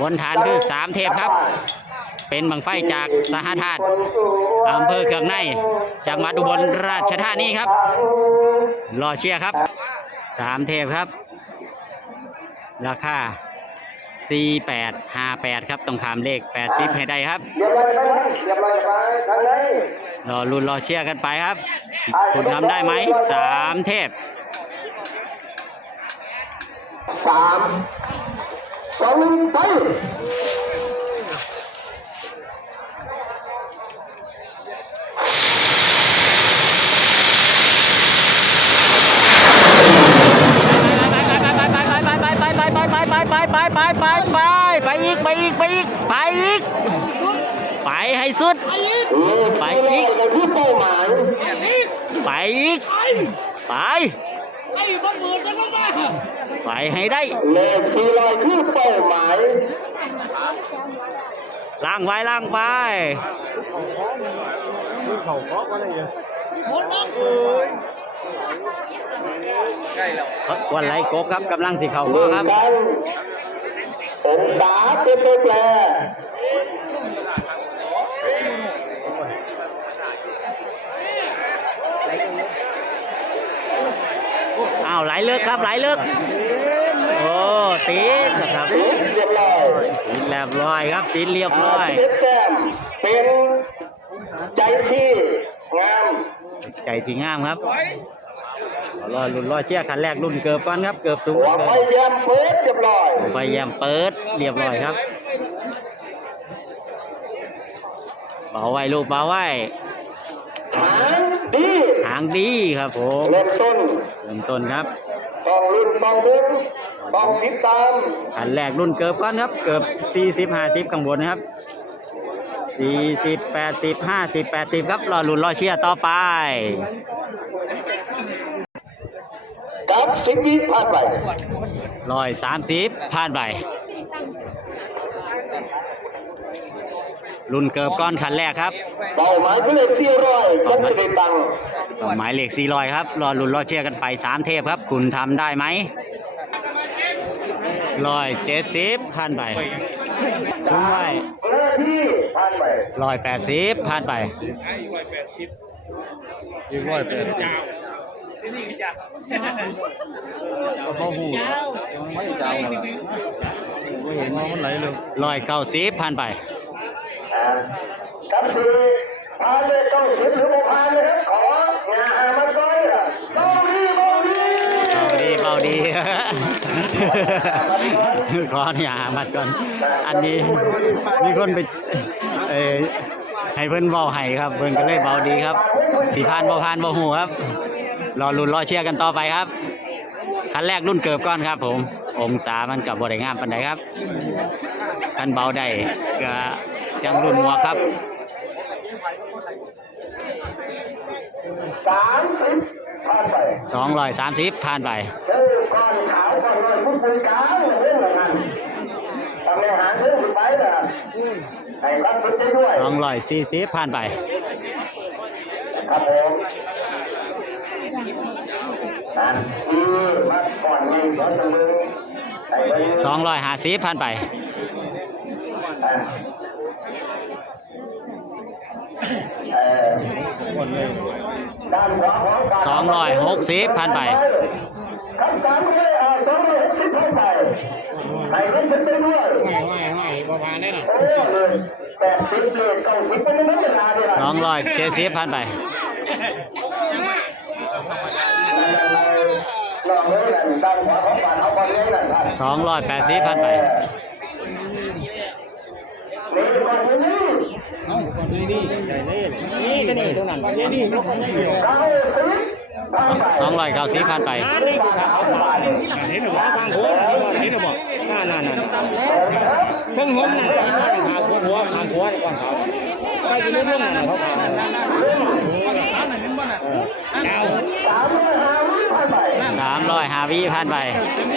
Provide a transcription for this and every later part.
บนฐานคือสามเทพครับ เป็นบังไฟจากสหธาตุอำเภอเคืองใน จังหวัดอุบลราชธานีครับ รอเชียร์ครับสามเทพครับ ราคา4858 ครับต้องขามเลข 80 ให้ได้ครับเรียบร้อยไปครับเรียบร้อยไปทางไหนรอลุ้นรอเชียร์กันไปครับ คุณทำได้ไหมสามเทพสาม สองไปไปอีก ไปอีก ไปอีกไปอีกไป ให้สุดไปอีกกันที่เป้าหมายไปอีกไปไปให้ได้ เลขสี่ร้อยคือเป้าหมายล่างไว้ล่างไปวันไรกบครับกำลังสิเข่ามาครับกันองศาเป็นตัวแปร อ้าวไหลเลิกครับไหลเลิกโอ้ตีดนะครับเรียบร้อยตีดเรียบร้อยครับตีดเรียบร้อยสิบแต้มเป็นใจที่งามใจที่งามครับรอรุ่นรอเชียร์คันแรกรุ่นเกือบก่อนครับเกือบสูงหวังเกิพยายามเปิดเรียบร้อยนพยายามเปิดเรียบร้อยครับเบาไว้ลูกเบาไว้หางดีหางดีครับผมเริ่มต้นเริ่มต้นครับต้องรุ่นต้องรุ่นต้องติดตามคันแรกรุ่นเกือบก่อนครับ เกือบ40 50ข้างบนนะครับ40 80 50 80ครับรอรุ่นรอเชียร์ต่อไปกับสิบวิผ่านไปร้อยสามสิบผ่านไปรุ่นเกิบก้อนคันแรกครับเป้าหมายคือเลขสี่ร้อยยังจะได้ตังค์ หมายเลข400ครับ รอรุ่นรอเชียร์กันไป 3 เทปครับ คุณทำได้ไหมร้อยเจ็ดสิบผ่านไปสูงไว้หน้าที่ผ่านไปร้อยแปดสิบผ่านไปอีกร้อยแปดสิบก็พอหูไม่เจ้าละก็เห็นว่ามันไหลเลยร้อยเก้าสิบผ่านไปอ่ากับสี่ผ่านเลยเก้าสิบหรือไม่ผ่านเลยครับของานหามาซ้อยอะเบาดีเบาดี เบา ดี ขอเนี่ยมัดก่อน อันนี้มีคนไปเออให้เพิ่นเบาให้ครับ เพิ่นก็เลยเบาดีครับ สีพานเบ่พานเบ่หูครับ รอลุ้นรอเชียร์กันต่อไปครับ คันแรกรุ่นเกิบก้อนครับ ผม องศามันกับบ่ได้งามปานใดครับ คันเบาได้ก็จังรุ่นหัวครับสามสิบผ่านไป230ผ่านไป เด้อก้อนขาว ก้อนน้อยพุ่งปุยกาวเรื่องอะไรนั่นทำในหางเรื่องสุดไปน่ะให้ความสนใจด้วย240ผ่านไป ครับผมอะอือมาก่อนนี่ก่อนจะมึงไอ้เบิ่ง250ผ่านไปอะเอ่อคนเลยด้านขวาของการสองร้อยหกสิบผ่านไปคำ สั่งเลยอะสองร้อยหม่ให้ฉันไปด้วยง่ายง่ายง่ายประมาณนี้น่ะโอ้เลยแปดสิบเลยเก้าสิบเป็นไม่เวลาเลยล่ะ270ผ่านไปลองเลยนั่นด้านขวาของรเอาบอลเลยนั่นไปนี่ก่อนนี่เอ้าคนนี้นี่นี่นี่ ตรงนั้นนี่นี่ก็คนนี้อยู่เก้าสิบผ่านไป290ผ่านไปเห็นหรือเปล่าทางหัวเห็นหรือเปล่านั่นนั่นนั่นเพิ่งหัวนั่นทางหัวหัวทางหัวก่อนเขาไปจะรู้เรื่องนั่นเขาเขานั่นนั่นนั่นเห็นบ้าน่ะเจ้าสามร้อยห้าวิผ่านไป305วิ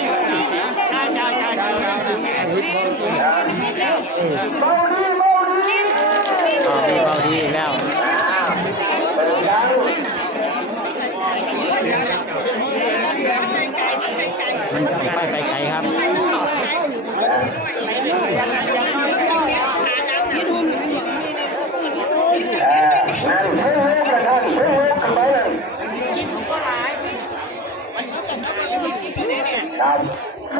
ผ่านไปเค่ไปไกลครับ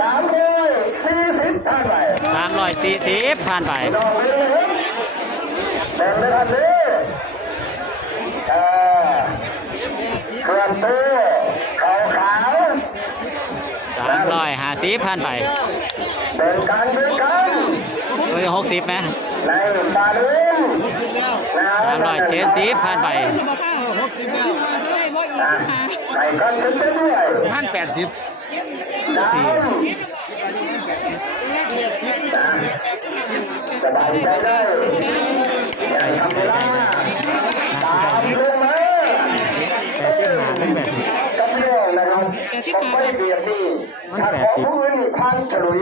สามร้อยสี่สิบผ่านไปสามร้อยสี่สิบผ่านไปแบ่งเลยอันนี้ สิบผ่านไปเป็นการเป็นกันโอ้ยหกสิบไหมในตาลุงสามร้อยเจ็ดสิบผ่านไปใครกันขึ้นไปด้วยพันแปดสิบดาวสบายใจได้อย่าทำเวลาตามลงมาแปดสิบห้าเป็นแปดสิบกับเรื่อง นะครับผมไม่เบียดนี่ถ้าของผู้อื่นนี่พันฉลุย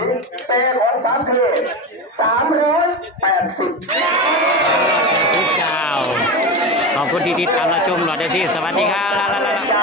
แต่ของสามเคสามร้อยแปดสิบเจ้า ขอบคุณที่ติดตามรับชมหลอดเดซี่สวัสดีครับ